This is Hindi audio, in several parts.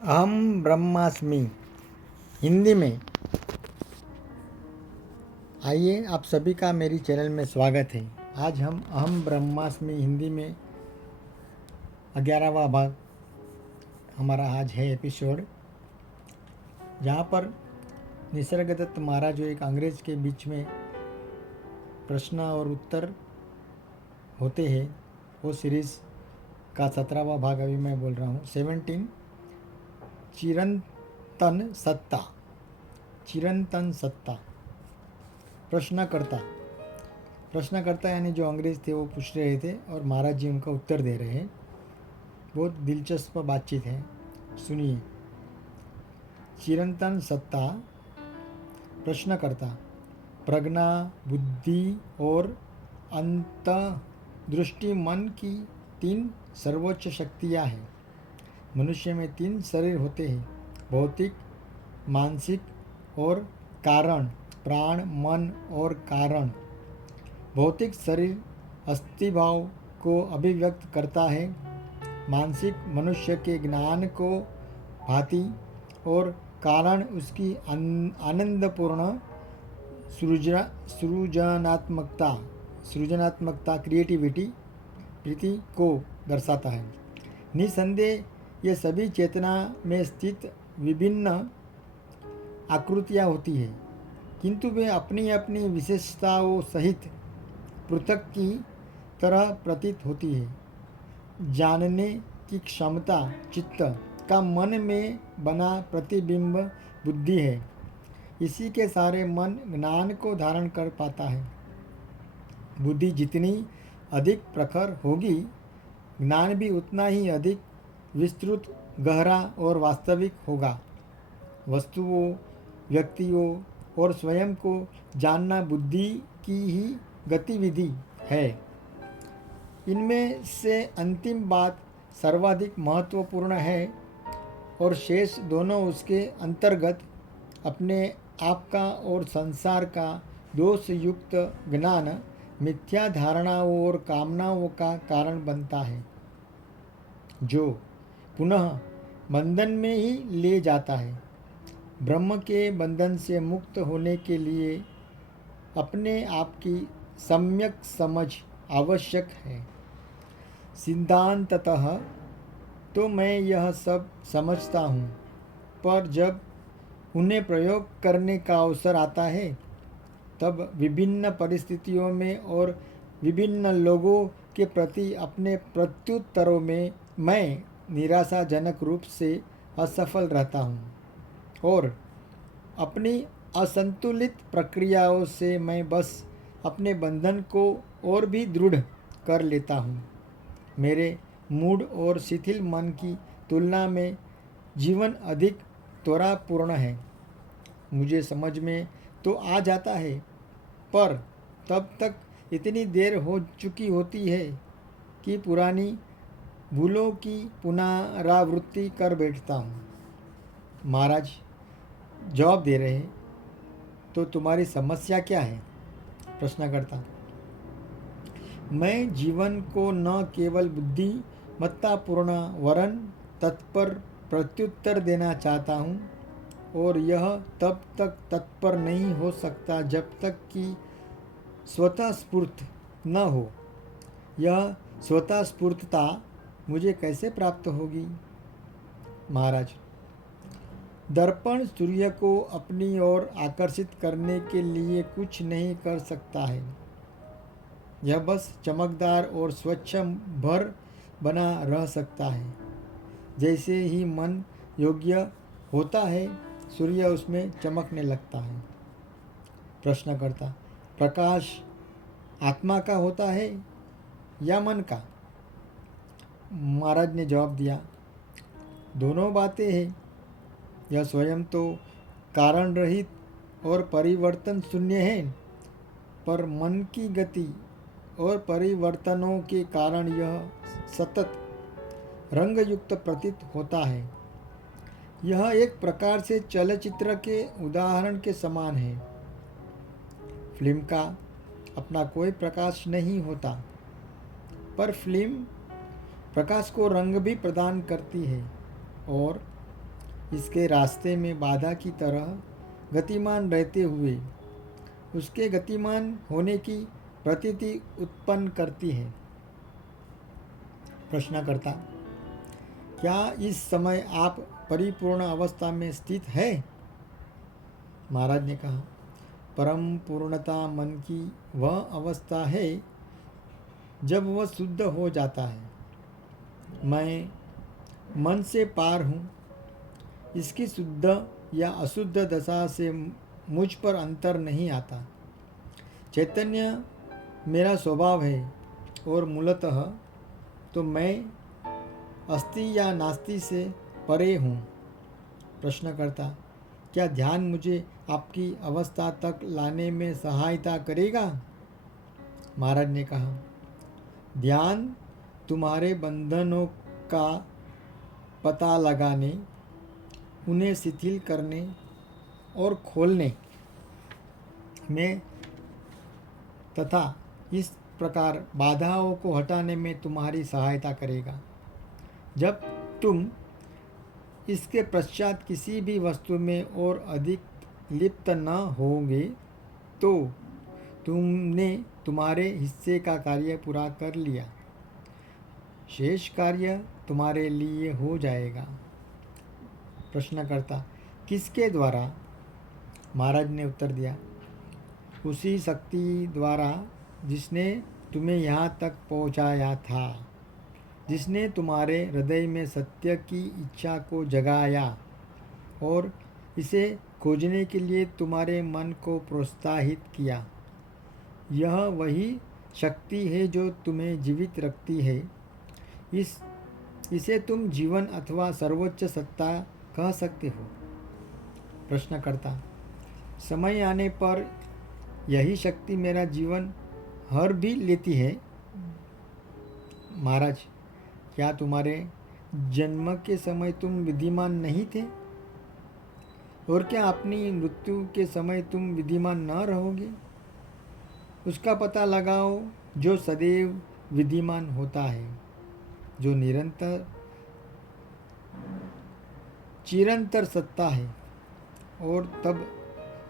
अहम ब्रह्मास्मि हिंदी में। आइए, आप सभी का मेरी चैनल में स्वागत है। आज हम अहम ब्रह्मास्मि हिंदी में 11वां भाग हमारा आज है एपिसोड, जहाँ पर निसर्गदत्त महाराज जो एक अंग्रेज के बीच में प्रश्न और उत्तर होते हैं, वो सीरीज़ का 17वां भाग अभी मैं बोल रहा हूँ। 17 चिरंतन सत्ता। चिरंतन सत्ता। प्रश्नकर्ता यानी जो अंग्रेज थे वो पूछ रहे थे और महाराज जी उनका उत्तर दे रहे हैं। बहुत दिलचस्प बातचीत है, सुनिए। चिरंतन सत्ता। प्रश्नकर्ता: प्रज्ञा, बुद्धि और अंतर्दृष्टि मन की 3 सर्वोच्च शक्तियाँ हैं। मनुष्य में 3 शरीर होते हैं: भौतिक, मानसिक और कारण। प्राण, मन और कारण। भौतिक शरीर अस्थिभाव को अभिव्यक्त करता है। मानसिक मनुष्य के ज्ञान को भांति और कारण उसकी आनंदपूर्ण सृजनात्मकता क्रिएटिविटी प्रीति को दर्शाता है। निसंदेह ये सभी चेतना में स्थित विभिन्न आकृतियाँ होती हैं, किंतु वे अपनी अपनी विशेषताओं सहित पृथक की तरह प्रतीत होती है। जानने की क्षमता चित्त का मन में बना प्रतिबिंब बुद्धि है। इसी के सारे मन ज्ञान को धारण कर पाता है। बुद्धि जितनी अधिक प्रखर होगी, ज्ञान भी उतना ही अधिक विस्तृत, गहरा और वास्तविक होगा। वस्तुओं, व्यक्तियों और स्वयं को जानना बुद्धि की ही गतिविधि है। इनमें से अंतिम बात सर्वाधिक महत्वपूर्ण है और शेष दोनों उसके अंतर्गत अपने आप का और संसार का दोष युक्त ज्ञान, मिथ्या धारणाओं और कामनाओं का कारण बनता है, जो पुनः बंधन में ही ले जाता है। ब्रह्म के बंधन से मुक्त होने के लिए अपने आप की सम्यक समझ आवश्यक है। सिद्धांततः तो मैं यह सब समझता हूँ, पर जब उन्हें प्रयोग करने का अवसर आता है, तब विभिन्न परिस्थितियों में और विभिन्न लोगों के प्रति अपने प्रत्युत्तरों में मैं निराशाजनक रूप से असफल रहता हूँ और अपनी असंतुलित प्रक्रियाओं से मैं बस अपने बंधन को और भी दृढ़ कर लेता हूँ। मेरे मूढ़ और शिथिल मन की तुलना में जीवन अधिक त्वरापूर्ण है। मुझे समझ में तो आ जाता है, पर तब तक इतनी देर हो चुकी होती है कि पुरानी भूलों की पुनरावृत्ति कर बैठता हूँ। महाराज जवाब दे रहे हैं, तो तुम्हारी समस्या क्या है? प्रश्नकर्ता: मैं जीवन को न केवल बुद्धिमत्तापूर्ण वरन तत्पर प्रत्युत्तर देना चाहता हूँ, और यह तब तक तत्पर नहीं हो सकता जब तक कि स्वतः स्फूर्त न हो। यह स्वतः स्फूर्तता मुझे कैसे प्राप्त होगी? महाराज: दर्पण सूर्य को अपनी ओर आकर्षित करने के लिए कुछ नहीं कर सकता है। यह बस चमकदार और स्वच्छ भर बना रह सकता है। जैसे ही मन योग्य होता है, सूर्य उसमें चमकने लगता है। प्रश्नकर्ता: प्रकाश आत्मा का होता है या मन का? महाराज ने जवाब दिया, दोनों बातें हैं। यह स्वयं तो कारण रहित और परिवर्तन शून्य है, पर मन की गति और परिवर्तनों के कारण यह सतत रंगयुक्त प्रतीत होता है। यह एक प्रकार से चलचित्र के उदाहरण के समान है। फिल्म का अपना कोई प्रकाश नहीं होता, पर फिल्म प्रकाश को रंग भी प्रदान करती है और इसके रास्ते में बाधा की तरह गतिमान रहते हुए उसके गतिमान होने की प्रतीति उत्पन्न करती है। प्रश्नकर्ता, क्या इस समय आप परिपूर्ण अवस्था में स्थित है? महाराज ने कहा, परम पूर्णता मन की वह अवस्था है जब वह शुद्ध हो जाता है। मैं मन से पार हूँ। इसकी शुद्ध या अशुद्ध दशा से मुझ पर अंतर नहीं आता। चैतन्य मेरा स्वभाव है और मूलतः तो मैं अस्ति या नास्ति से परे हूँ। प्रश्नकर्ता, क्या ध्यान मुझे आपकी अवस्था तक लाने में सहायता करेगा? महाराज ने कहा, ध्यान तुम्हारे बंधनों का पता लगाने, उन्हें शिथिल करने और खोलने में तथा इस प्रकार बाधाओं को हटाने में तुम्हारी सहायता करेगा। जब तुम इसके पश्चात किसी भी वस्तु में और अधिक लिप्त न होगे तो तुमने तुम्हारे हिस्से का कार्य पूरा कर लिया। शेष कार्य तुम्हारे लिए हो जाएगा। प्रश्नकर्ता, किसके द्वारा? महाराज ने उत्तर दिया, उसी शक्ति द्वारा जिसने तुम्हें यहाँ तक पहुँचाया था, जिसने तुम्हारे हृदय में सत्य की इच्छा को जगाया और इसे खोजने के लिए तुम्हारे मन को प्रोत्साहित किया। यह वही शक्ति है जो तुम्हें जीवित रखती है। इसे तुम जीवन अथवा सर्वोच्च सत्ता कह सकते हो। प्रश्नकर्ता, समय आने पर यही शक्ति मेरा जीवन हर भी लेती है। महाराज, क्या तुम्हारे जन्म के समय तुम विद्यमान नहीं थे? और क्या अपनी मृत्यु के समय तुम विद्यमान न रहोगे? उसका पता लगाओ जो सदैव विद्यमान होता है, जो निरंतर चिरंतर सत्ता है, और तब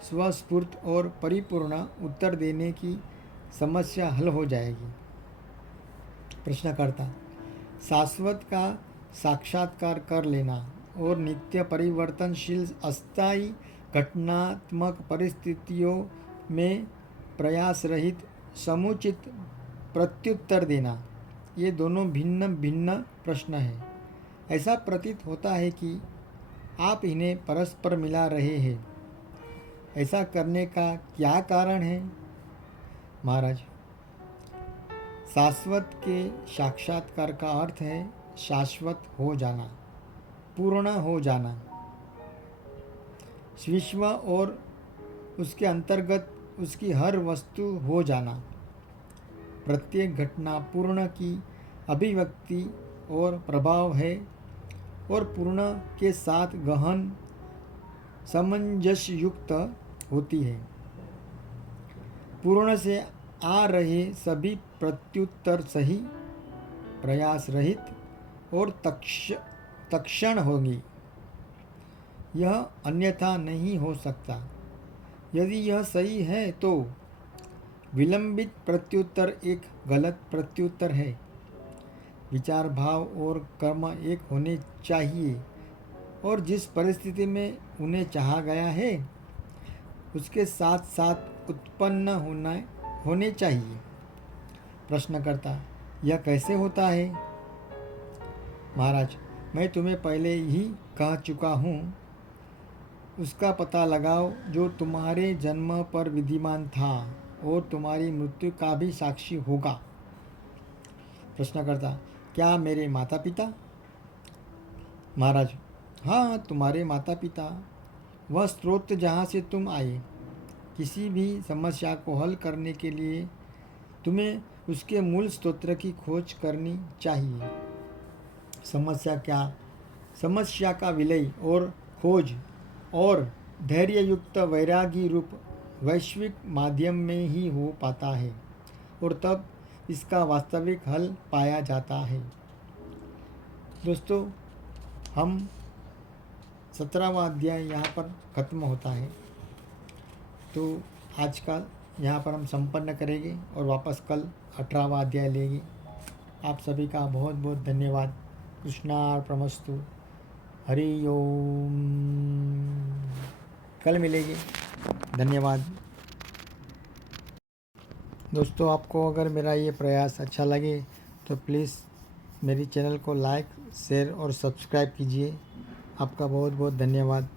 स्वस्फूर्त और परिपूर्ण उत्तर देने की समस्या हल हो जाएगी। प्रश्नकर्ता, शाश्वत का साक्षात्कार कर लेना और नित्य परिवर्तनशील अस्थायी घटनात्मक परिस्थितियों में प्रयास रहित समुचित प्रत्युत्तर देना, ये दोनों भिन्न भिन्न प्रश्न हैं। ऐसा प्रतीत होता है कि आप इन्हें परस्पर मिला रहे हैं। ऐसा करने का क्या कारण है? महाराज, शाश्वत के साक्षात्कार का अर्थ है शाश्वत हो जाना, पूर्ण हो जाना। विश्व और उसके अंतर्गत उसकी हर वस्तु हो जाना। प्रत्येक घटना पूर्ण की अभिव्यक्ति और प्रभाव है और पूर्ण के साथ गहन सामंजस्य युक्त होती है। पूर्ण से आ रहे सभी प्रत्युत्तर सही, प्रयास रहित और तत्क्षण होगी। यह अन्यथा नहीं हो सकता। यदि यह सही है तो विलंबित प्रत्युत्तर एक गलत प्रत्युत्तर है। विचार, भाव और कर्म एक होने चाहिए और जिस परिस्थिति में उन्हें चाहा गया है उसके साथ साथ उत्पन्न होने चाहिए। प्रश्नकर्ता, यह कैसे होता है? महाराज, मैं तुम्हें पहले ही कह चुका हूँ, उसका पता लगाओ जो तुम्हारे जन्म पर विद्यमान था और तुम्हारी मृत्यु का भी साक्षी होगा। प्रश्नकर्ता, क्या मेरे माता पिता? महाराज, हाँ, तुम्हारे माता पिता, वह स्रोत जहाँ से तुम आए। किसी भी समस्या को हल करने के लिए तुम्हें उसके मूल स्रोत की खोज करनी चाहिए। समस्या का विलय और खोज और धैर्य युक्त वैरागी रूप वैश्विक माध्यम में ही हो पाता है और तब इसका वास्तविक हल पाया जाता है। दोस्तों, हम 17वां अध्याय यहाँ पर ख़त्म होता है। तो आज का यहाँ पर हम संपन्न करेंगे और वापस कल 18वां अध्याय लेंगे। आप सभी का बहुत बहुत धन्यवाद। कृष्णार्पणमस्तु। हरि ओम। कल मिलेंगे। धन्यवाद। दोस्तों, आपको अगर मेरा ये प्रयास अच्छा लगे तो प्लीज़ मेरी चैनल को लाइक, शेयर और सब्सक्राइब कीजिए। आपका बहुत बहुत धन्यवाद।